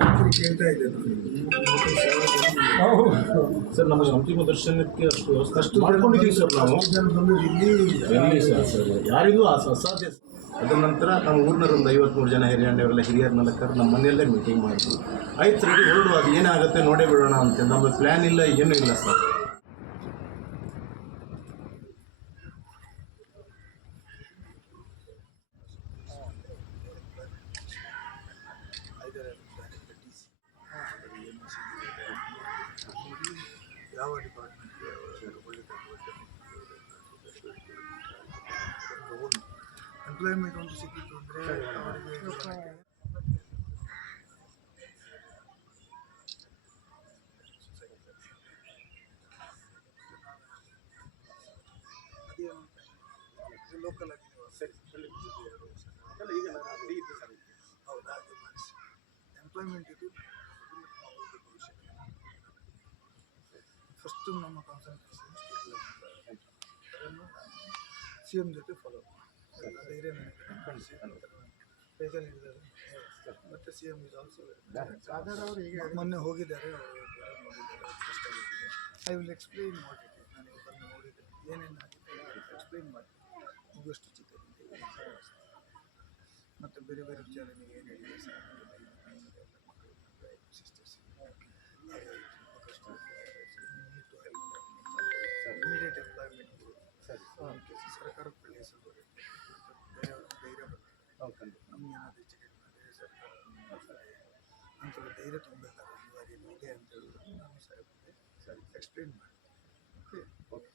ರಾತ್ರಿ ಕೇಳ್ತಾ ಇದ್ದೆ ಸರ್ ನಮಗೆ ಅಂತಿಮ ದರ್ಶನಕ್ಕೆ ಅಷ್ಟು ಮಾಡ್ಕೊಂಡಿದ್ದೀವಿ ಸರ್ ನಾವು ಬಂದು ಎಲ್ಲಿ ಸರ್ ಯಾರಿಗೂ ಅಸಾಧ್ಯ. ಅದರ ನಂತರ ನಮ್ಮ ಊರಿನ ಒಂದು 53 ಜನ ಹಿರಿಯಣ್ಣವರೆಲ್ಲ ಹಿರಿಯರನ್ನೆಲ್ಲ ಕರೆದು ನಮ್ಮ ಮನೆಯಲ್ಲೇ ಮೀಟಿಂಗ್ ಮಾಡಿದ್ವಿ. ಆಯ್ತು ರೆಡಿ ಹೊರಡು, ಅದು ಏನಾಗುತ್ತೆ ನೋಡೇ ಬಿಡೋಣ ಅಂತ. ನಮ್ಮ ಪ್ಲ್ಯಾನ್ ಇಲ್ಲ, ಏನೂ ಇಲ್ಲ ಸರ್. ಯಾವ ಡಿಪಾರ್ಟ್ಮೆಂಟ್ಗೆ ಎಂಪ್ಲಾಯ್ಮೆಂಟ್ ಒಂದು ಸಿಕ್ಕಿತ್ತು ಅಂದರೆ ಅವರಿಗೆ ಅದೇ ಲೋಕಲ್ ಆಗಿ ಹೌದು ಹಾಗೆ ಮಾಡಿಸಿ ಎಂಪ್ಲಾಯ್ಮೆಂಟ್ ಇದು ಫಸ್ಟು ನಮ್ಮ ಕಾನ್ಸಂಟ್ರೇಷನ್ ಅದನ್ನು ಸಿ ಎಮ್ ಜೊತೆ ಫಾಲೋ ಧೈರ್ಯ ಬೇಗ ಹೇಳಿದ್ದಾರೆ. ಮತ್ತು ಸಿ ಎಮ್ ಇಸ್ ಆಲ್ಸೋ ಮೊನ್ನೆ ಹೋಗಿದ್ದಾರೆ, I will explain what it is. ನಾನು ಬಂದು ನೋಡಿದ್ದೆ ಏನೇನಾಗಿದೆ ಎಕ್ಸ್ಪ್ಲೈನ್ ಮಾಡಿ ಮುಗಿಷ್ಟು ಚಿಕ್ಕದಿದೆ ಮತ್ತು ಬೇರೆ ಬೇರೆ ವಿಚಾರಗಳಿಗೆ ಏನು ಹೇಳಿದೆ ಸಿಸ್ಟರ್ಸ್ ಇಮಿಡಿಯೇಟ್ ಎಂಪ್ಲಾಯ್ಮೆಂಟ್ ಸರ್ಕಾರಕ್ಕೆ ಒಳ್ಳೆಯ ಹೆಸರು ಬೇರೆಯವ್ರ ಧೈರ್ಯ ಬರ್ತದೆ. ನಮಗೇನಾದ್ರು ಹೆಚ್ಚು ಕಡಿಮೆ ಆದರೆ ಸರ್ಕಾರ ಅಂಥವ್ರ ಧೈರ್ಯ ತುಂಬಬೇಕಾದ್ರೆ ಅನಿವಾರ್ಯ ಇದೆ ಅಂತ ಹೇಳಿದ್ರು. ನಾನು ಸಾಹೇಬ್ರಿಗೆ ಎಕ್ಸ್ಪ್ಲೈನ್ ಮಾಡಿ. ಓಕೆ.